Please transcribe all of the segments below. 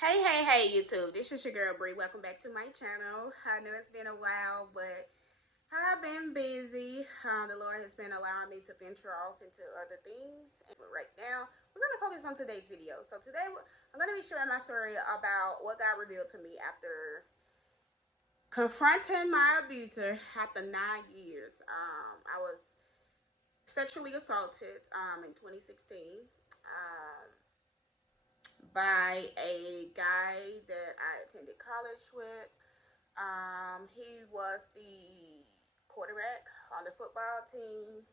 Hey YouTube, this is your girl Bree. Welcome back to my channel. I know it's been a while, but I've been busy. The Lord has been allowing me to venture off into other things. But right now, we're going to focus on today's video. So today, I'm going to be sharing my story about what God revealed to me after confronting my abuser after 9 years. I was sexually assaulted in 2016. By a guy that I attended college with. He was the quarterback on the football team.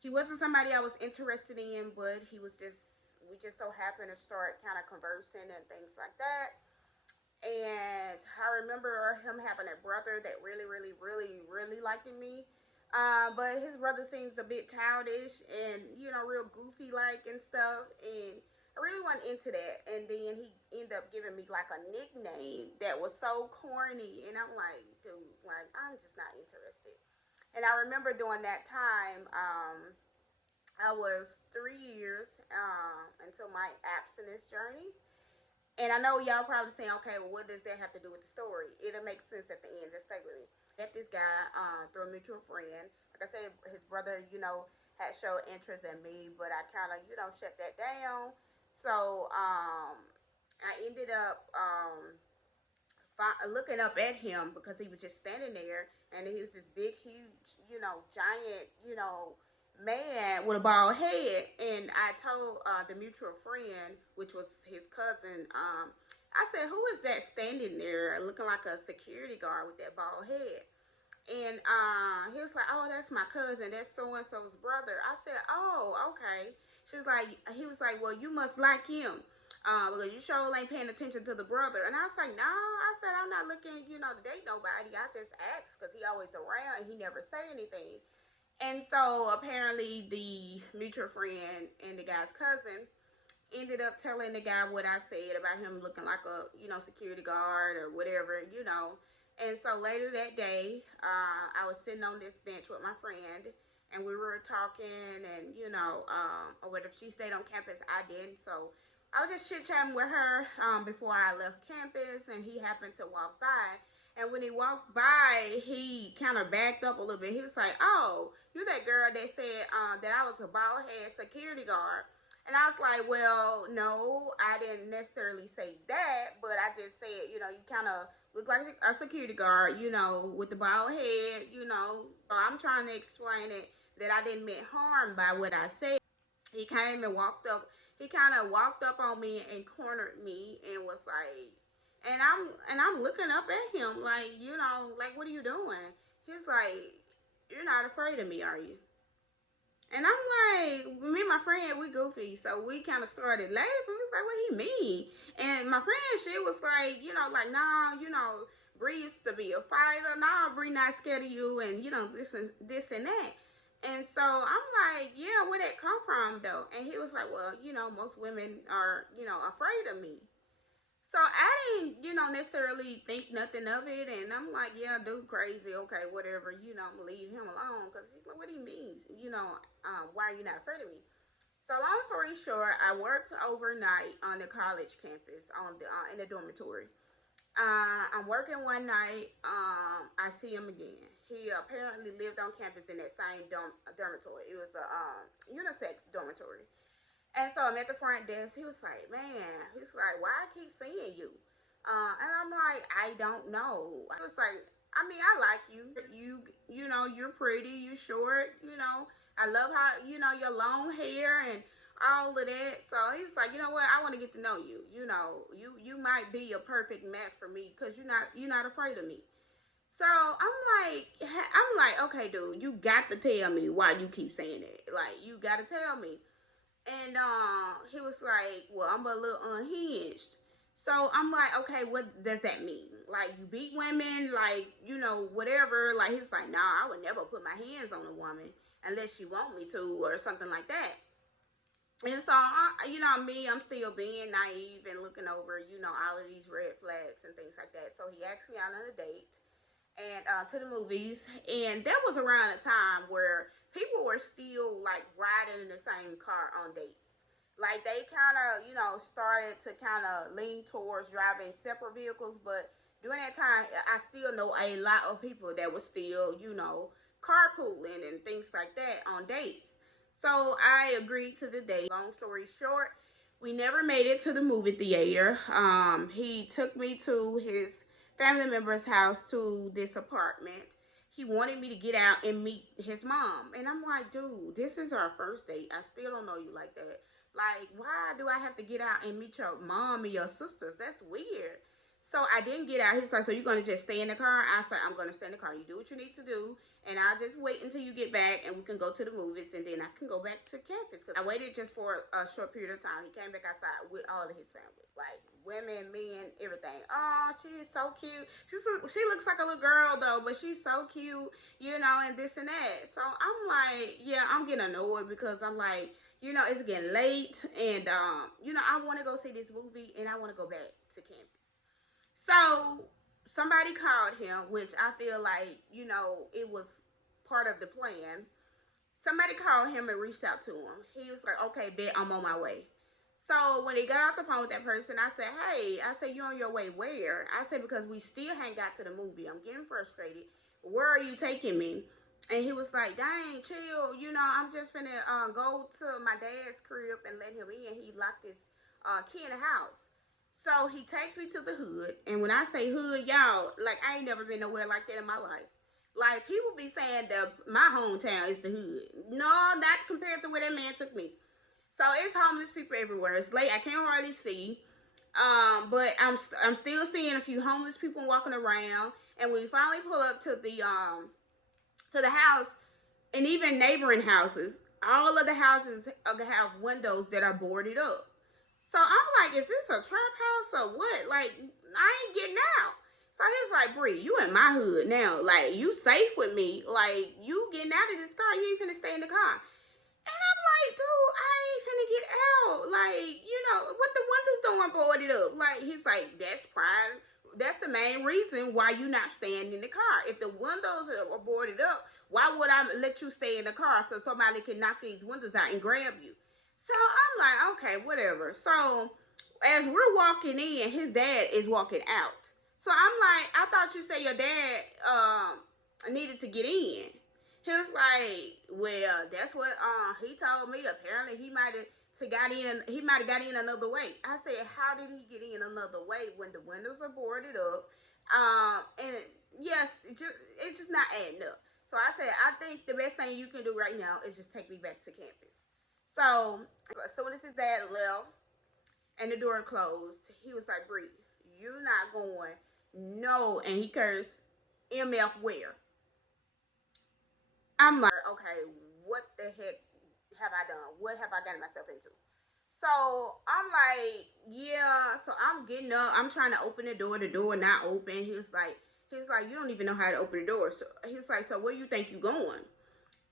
He wasn't somebody I was interested in, but we just so happened to start kind of conversing and things like that. And I remember him having a brother that really liked me. But his brother seems a bit childish and, real goofy like and stuff. And I really wasn't into that. And then he ended up giving me like a nickname that was so corny. And I'm like, dude, like, I'm just not interested. And I remember during that time, I was 3 years until my abstinence journey. And I know y'all probably saying, okay, well, what does that have to do with the story? It'll make sense at the end. Just stay with me. Met this guy through a mutual friend. Like I said, his brother, had showed interest in me, but I kind of, shut that down. So I ended up looking up at him because he was just standing there, and he was this big, huge, giant, man with a bald head. And I told the mutual friend, which was his cousin, I said, "Who is that standing there looking like a security guard with that bald head?" And he was like, "Oh, that's my cousin. That's so and so's brother." I said, "Oh, okay." He was like, "Well, you must like him. Because you sure ain't paying attention to the brother." And I was like, "No," I said, "I'm not looking, to date nobody. I just asked because he always around and he never say anything." And so apparently the mutual friend and the guy's cousin ended up telling the guy what I said about him looking like a, security guard or whatever. And so later that day, I was sitting on this bench with my friend, and we were talking, and or whether she stayed on campus, I didn't. So I was just chit chatting with her before I left campus, and he happened to walk by. And when he walked by, he kind of backed up a little bit. He was like, "Oh, you that girl that said that I was a bald head security guard." And I was like, "Well, no, I didn't necessarily say that, but I just said, you kind of look like a security guard, with the bald head. So I'm trying to explain it that I didn't mean harm by what I said." He came and walked up. He kind of walked up on me and cornered me and was like, and I'm looking up at him like, like, what are you doing? He's like, "You're not afraid of me, are you?" And I'm like, me and my friend, we goofy, so we kind of started laughing. We was like, "What he mean?" And my friend, she was like, like, "Nah, Bree used to be a fighter. Nah, Bree not scared of you, and this and that." And so I'm like, "Yeah, where that come from though?" And he was like, "Well, most women are, afraid of me." So I didn't, necessarily think nothing of it, and I'm like, "Yeah, dude, crazy. Okay, whatever. I'm gonna leave him alone because he's like, what he means, why are you not afraid of me?" So long story short, I worked overnight on the college campus on the in the dormitory. I'm working one night. I see him again. He apparently lived on campus in that same dormitory. It was a unisex dormitory. And so I'm at the front desk. He was like, "Man," he's like, "Why I keep seeing you?" And I'm like, "I don't know." I was like, "I mean, I like you. You're pretty. You short. I love how your long hair and all of that." So he's like, "You know what? I want to get to know you. You might be a perfect match for me because you're not afraid of me." So I'm like, "Okay, dude, you got to tell me why you keep saying it. Like, you got to tell me." And he was like, "Well, I'm a little unhinged." So I'm like, "Okay, what does that mean? Like, you beat women, like, whatever." Like, he's like, "Nah, I would never put my hands on a woman unless you want me to or something like that." And so, me, I'm still being naive and looking over, all of these red flags and things like that. So he asked me out on a date and to the movies, and that was around a time where people were still like riding in the same car on dates. Like they kind of, started to kind of lean towards driving separate vehicles, but during that time, I still know a lot of people that were still, carpooling and things like that on dates. So I agreed to the date. Long story short, we never made it to the movie theater. He took me to his family member's house to this apartment. He wanted me to get out and meet his mom. And I'm like, dude, this is our first date. I still don't know you like that. Like, why do I have to get out and meet your mom and your sisters? That's weird. So I didn't get out. He's like, so you're going to just stay in the car? I was like, I'm going to stay in the car. You do what you need to do. And I'll just wait until you get back and we can go to the movies. And then I can go back to campus. Because I waited just for a short period of time. He came back outside with all of his family. Like, women, men, everything. Oh, she is so cute. She looks like a little girl, though. But she's so cute, and this and that. So I'm like, yeah, I'm getting annoyed because I'm like, it's getting late, and I want to go see this movie, and I want to go back to campus. So somebody called him, which I feel like, it was part of the plan. Somebody called him and reached out to him. He was like, okay, bet, I'm on my way. So when he got off the phone with that person, I said, hey, I said, you on your way where? I said, because we still ain't got to the movie. I'm getting frustrated. Where are you taking me? And he was like, dang, chill. I'm just finna go to my dad's crib and let him in. He locked his key in the house. So he takes me to the hood. And when I say hood, y'all, like, I ain't never been nowhere like that in my life. Like, people be saying that my hometown is the hood. No, not compared to where that man took me. So it's homeless people everywhere. It's late. I can't hardly see. But I'm still seeing a few homeless people walking around. And we finally pull up to the house, and even neighboring houses, all of the houses have windows that are boarded up. So I'm like, is this a trap house or what? Like, I ain't getting out. So he's like, Bree, you in my hood now. Like, you safe with me. Like, you getting out of this car. You ain't finna stay in the car. And I'm like, dude, I ain't finna get out. Like, what the windows don't boarded up. Like, he's like, that's prime. That's the main reason why you not staying in the car. If the windows are boarded up, why would I let you stay in the car so somebody can knock these windows out and grab you? So I'm like, okay, whatever. So as we're walking in, his dad is walking out. So I'm like, I thought you said your dad needed to get in. He was like, well, that's what he told me. Apparently he might have got in another way. I said, how did he get in another way when the windows are boarded up? And yes, it's just not adding up. So I said, I think the best thing you can do right now is just take me back to campus. So as soon as his dad left and the door closed, he was like, Bree, you're not going. No. And he cursed, MF where? I'm like, okay, what the heck have I done? What have I gotten myself into? So I'm like, yeah. So I'm getting up. I'm trying to open the door. The door not open. He's like, you don't even know how to open the door. So he's like, so where you think you going?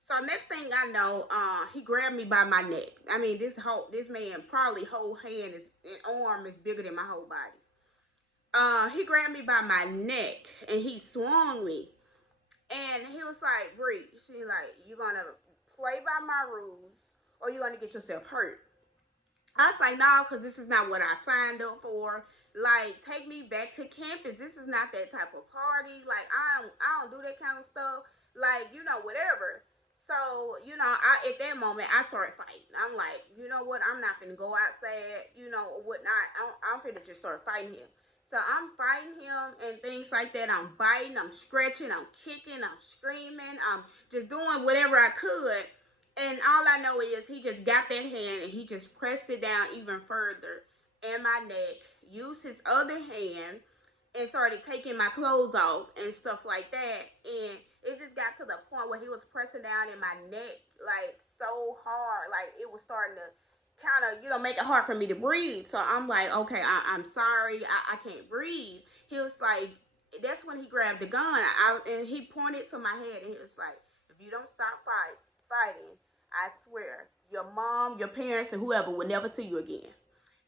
So next thing I know, he grabbed me by my neck. I mean, this man probably whole hand and arm is bigger than my whole body. He grabbed me by my neck and he swung me. And he was like, Bree, she like, you gonna play by my rules or you gonna get yourself hurt? I was like, no, because this is not what I signed up for. Like, take me back to campus. This is not that type of party. Like, I don't do that kind of stuff. Like, whatever. So, at that moment, I started fighting. I'm like, you know what? I'm not finna go outside, or whatnot. I'm finna just start fighting him. So I'm fighting him and things like that. I'm biting, I'm scratching, I'm kicking, I'm screaming. I'm just doing whatever I could. And all I know is he just got that hand and he just pressed it down even further in my neck, used his other hand and started taking my clothes off and stuff like that. And it just got to the point where he was pressing down in my neck like so hard, like it was starting to kind of, make it hard for me to breathe. So I'm like, okay, I'm sorry, I can't breathe. He was like, that's when he grabbed the gun and he pointed to my head and he was like, if you don't stop fighting, I swear, your mom, your parents, and whoever will never see you again.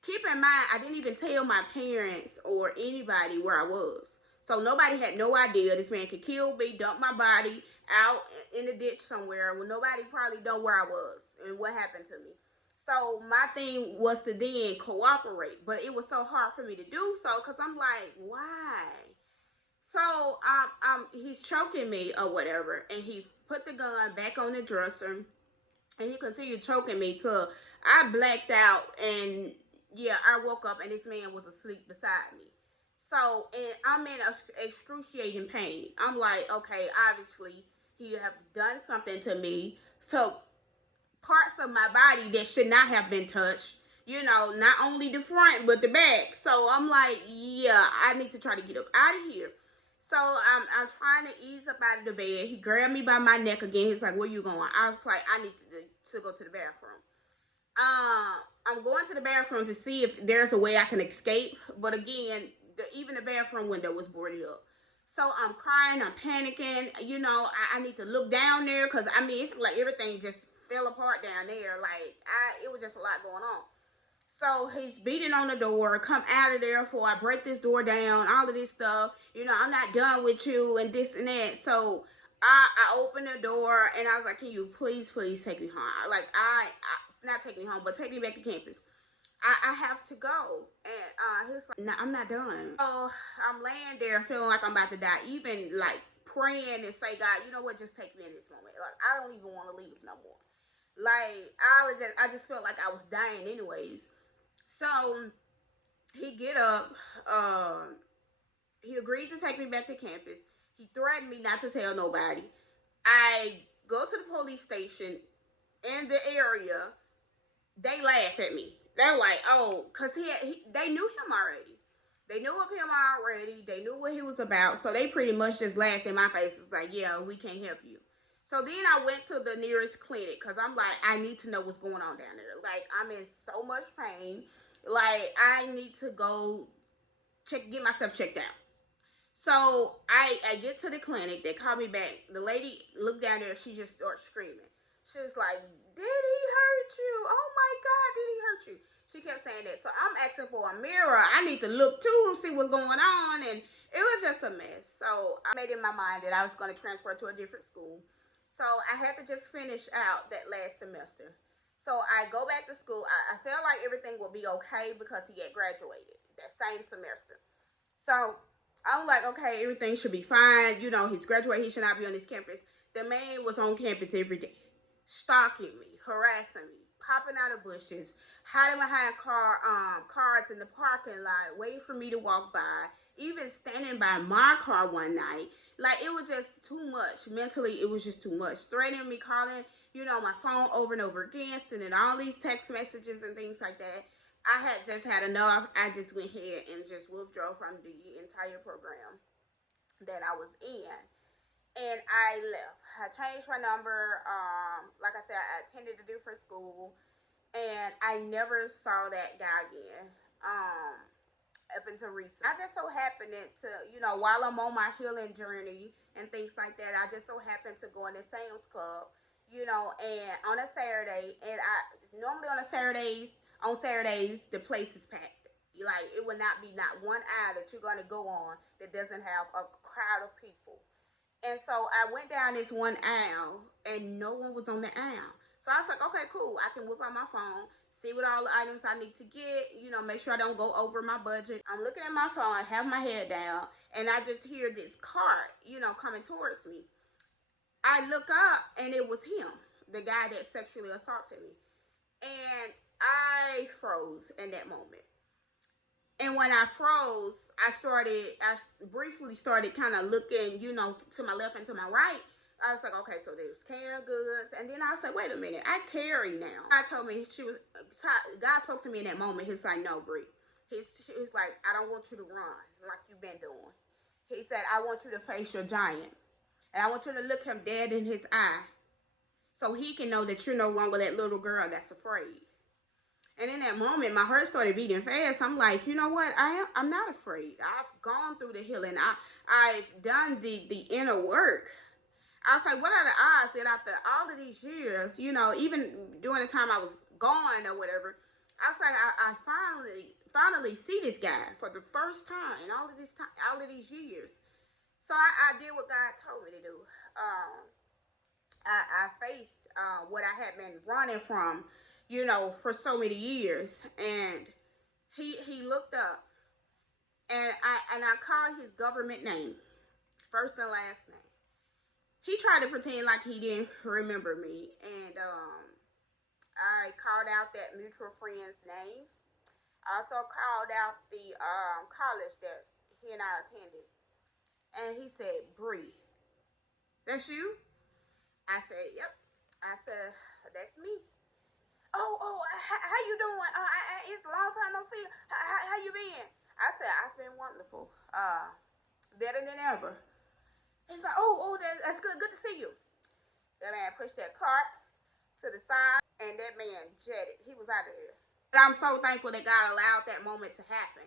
Keep in mind, I didn't even tell my parents or anybody where I was. So nobody had no idea this man could kill me, dump my body out in the ditch somewhere when nobody probably know where I was and what happened to me. So my thing was to then cooperate, but it was so hard for me to do so because I'm like, why? So he's choking me or whatever, and he put the gun back on the dresser, and he continued choking me till I blacked out, and yeah, I woke up and this man was asleep beside me. So, and I'm in excruciating pain. I'm like, okay, obviously he have done something to me. So parts of my body that should not have been touched. You know, not only the front but the back. So I'm like, yeah, I need to try to get up out of here. So I'm trying to ease up out of the bed. He grabbed me by my neck again. He's like, "Where you going?" I was like, "I need to go to the bathroom." I'm going to the bathroom to see if there's a way I can escape. But again, even the bathroom window was boarded up. So I'm crying, I'm panicking. You know, I need to look down there because I mean, it's like everything just fell apart down there. Like it was just a lot going on. So he's beating on the door, come out of there before I break this door down, all of this stuff. You know, I'm not done with you and this and that. So I opened the door and I was like, can you please take me home? Like, not take me home, but take me back to campus. I have to go. And he was like, no, I'm not done. So I'm laying there feeling like I'm about to die, even like praying and say, God, you know what, just take me in this moment. Like, I don't even want to leave no more. Like, I just felt like I was dying anyways. So he get up. He agreed to take me back to campus. He threatened me not to tell nobody. I go to the police station in the area. They laugh at me. They're like, "Oh, cause they knew him already. They knew of him already. They knew what he was about. So they pretty much just laughed in my face. It's like, yeah, we can't help you." So then I went to the nearest clinic because I'm like, I need to know what's going on down there. Like, I'm in so much pain. Like, I need to go get myself checked out. So I get to the clinic. They call me back. The lady looked down there. She just starts screaming. She was like, "Did he hurt you? Oh my God, did he hurt you?" She kept saying that. So I'm asking for a mirror. I need to look too and see what's going on. And it was just a mess. So I made in my mind that I was going to transfer to a different school. So I had to just finish out that last semester. So I go back to school. I felt like everything would be okay because he had graduated that same semester. So I'm like, okay, everything should be fine. You know, he's graduated. He should not be on this campus. The man was on campus every day, stalking me, harassing me, popping out of bushes, hiding behind cars in the parking lot, waiting for me to walk by, even standing by my car one night. Like, it was just too much. Mentally, it was just too much. Threatening me, calling, you know, my phone over and over again, sending all these text messages and things like that. I had just had enough. I just went ahead and just withdrew from the entire program that I was in. And I left. I changed my number. Like I said, I attended a different school. And I never saw that guy again. Up until recent. I just so happened to, you know, while I'm on my healing journey and things like that, I just so happened to go in the Sam's Club, you know, and on a Saturday, and I normally on Saturdays, the place is packed. Like, it will not be not one aisle that you're gonna go on that doesn't have a crowd of people. And so I went down this one aisle and no one was on the aisle. So I was like, okay, cool. I can whip out my phone, see what all the items I need to get, you know, make sure I don't go over my budget. I'm looking at my phone, I have my head down, and I just hear this cart, you know, coming towards me. I look up and it was him, the guy that sexually assaulted me. And I froze in that moment. And when I froze, I briefly started kind of looking, you know, to my left and to my right. I was like, okay, so there's canned goods. And then I was like, wait a minute, I carry now. God told me, God spoke to me in that moment. He's like, no, Bree. She was like, I don't want you to run like you've been doing. He said, I want you to face your giant. And I want you to look him dead in his eye so he can know that you're no longer that little girl that's afraid. And in that moment, my heart started beating fast. I'm like, you know what? I'm not afraid. I've gone through the healing. I've done the inner work. I was like, what are the odds that after all of these years, you know, even during the time I was gone or whatever, I was like, I finally see this guy for the first time in all of these years. So I did what God told me to do. I faced what I had been running from, for so many years. And he looked up, and I called his government name, first and last name. He tried to pretend like he didn't remember me, and I called out that mutual friend's name. I also called out the college that he and I attended, and he said, "Bree, that's you?" I said, "Yep." I said, "That's me." Oh, how you doing? It's a long time no see. How you been? I said, "I've been wonderful. Better than ever." He's like, "Oh, that's good. Good to see you." That man pushed that cart to the side, and that man jetted. He was out of there. But I'm so thankful that God allowed that moment to happen,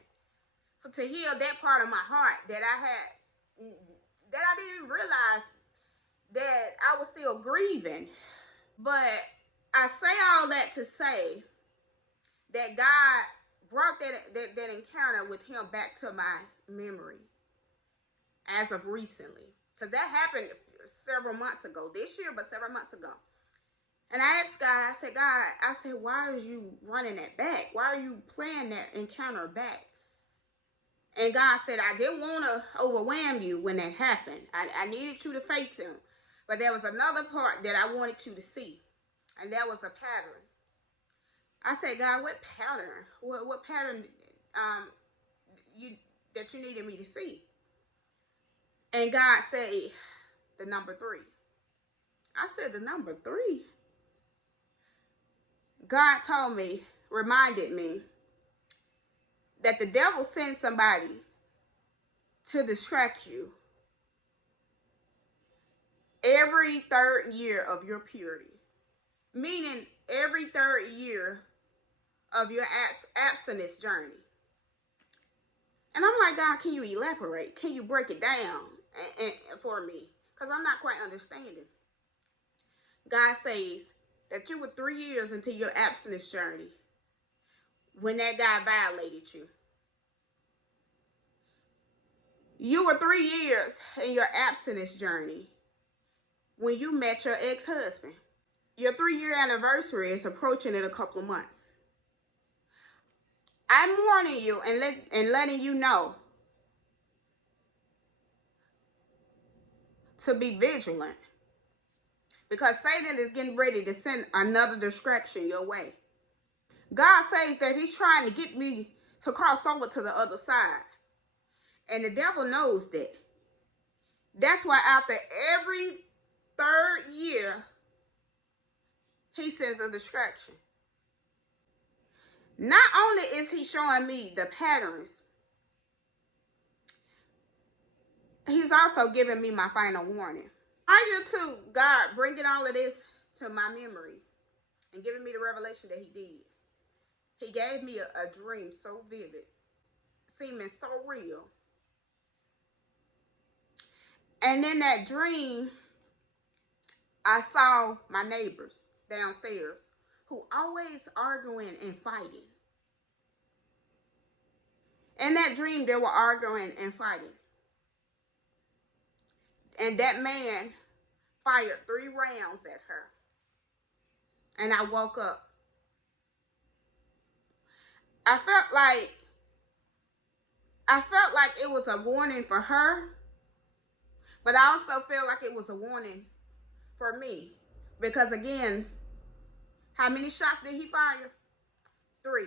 to heal that part of my heart that I had, that I didn't even realize that I was still grieving. But I say all that to say that God brought that encounter with him back to my memory as of recently. Because that happened several months ago, this year, but several months ago. And I asked God, I said, why is you running that back? Why are you playing that encounter back? And God said, I didn't want to overwhelm you when that happened. I needed you to face him. But there was another part that I wanted you to see. And that was a pattern. I said, God, what pattern? What pattern that you needed me to see? And God said, the number 3. I said, the number 3? God told me, reminded me, that the devil sends somebody to distract you every third year of your purity. Meaning every third year of your abstinence journey. And I'm like, God, can you elaborate? Can you break it down and for me? Because I'm not quite understanding. God says that you were 3 years into your abstinence journey when that guy violated you. You were 3 years in your abstinence journey when you met your ex-husband. Your 3-year anniversary is approaching in a couple of months. I'm warning you and letting you know to be vigilant, because Satan is getting ready to send another distraction your way. God says that he's trying to get me to cross over to the other side. And the devil knows that. That's why after every third year, he sends a distraction. Not only is he showing me the patterns, he's also giving me my final warning. Prior to God bringing all of this to my memory and giving me the revelation that he did, he gave me a dream so vivid, seeming so real. And in that dream, I saw my neighbors downstairs who always arguing and fighting. In that dream, they were arguing and fighting. And that man fired 3 rounds at her. And I woke up. I felt like it was a warning for her, but I also felt like it was a warning for me. Because again, how many shots did he fire? 3.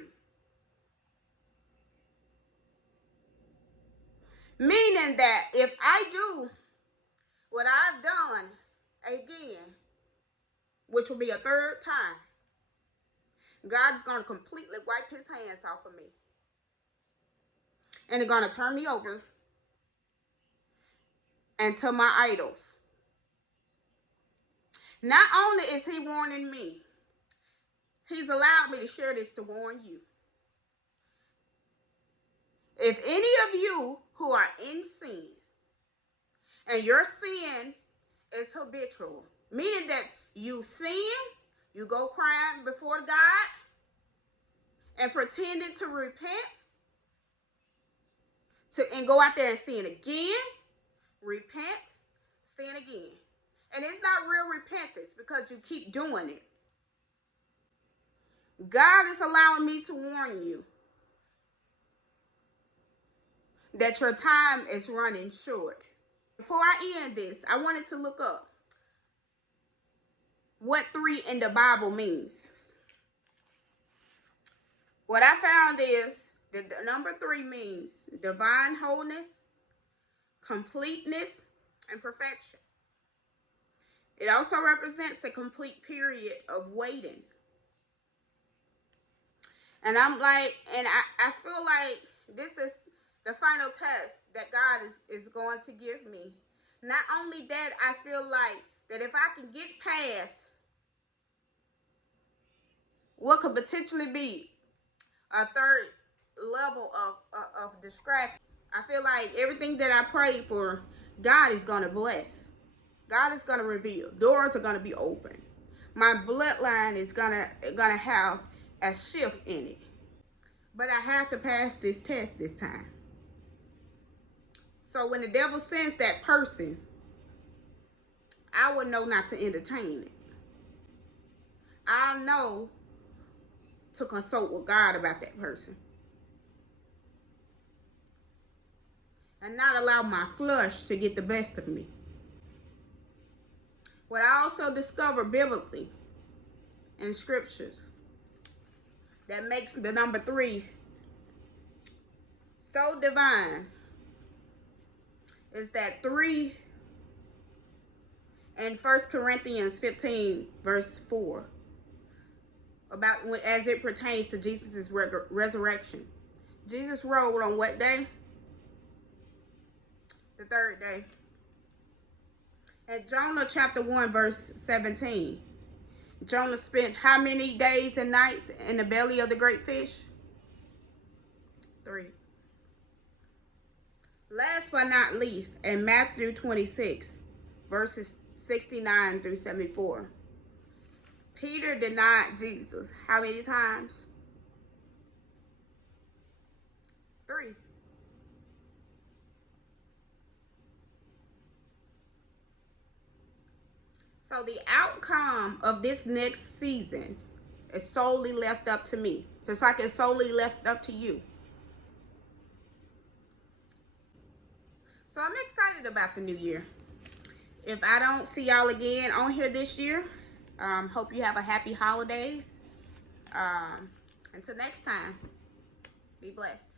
Meaning that if I do what I've done again, which will be a 3rd time, God's going to completely wipe his hands off of me. And he's going to turn me over and to my idols. Not only is he warning me, he's allowed me to share this to warn you. If any of you who are in sin, and your sin is habitual, meaning that you sin, you go crying before God and pretending to repent, and go out there and sin again, repent, sin again. And it's not real repentance because you keep doing it. God is allowing me to warn you that your time is running short. Before I end this, I wanted to look up what 3 in the Bible means. What I found is that the number 3 means divine wholeness, completeness, and perfection. It also represents a complete period of waiting. And I feel like this is the final test that God is going to give me. Not only that, I feel like that if I can get past what could potentially be a third level of distraction, I feel like everything that I prayed for, God is going to bless. God is going to reveal. Doors are going to be open. My bloodline is gonna have a shift in it. But I have to pass this test this time. So when the devil sends that person, I will know not to entertain it. I'll know to consult with God about that person. And not allow my flesh to get the best of me. What I also discovered biblically in scriptures that makes the number 3 so divine is that 3 in 1 Corinthians 15 verse 4 about as it pertains to Jesus' resurrection. Jesus rose on what day? The 3rd day. In Jonah chapter 1 verse 17, Jonah spent how many days and nights in the belly of the great fish? 3. Last but not least, in Matthew 26 verses 69 through 74, Peter denied Jesus how many times? 3. So the outcome of this next season is solely left up to me, just like it's solely left up to you. So I'm excited about the new year. If I don't see y'all again on here this year, hope you have a happy holidays. Until next time, be blessed.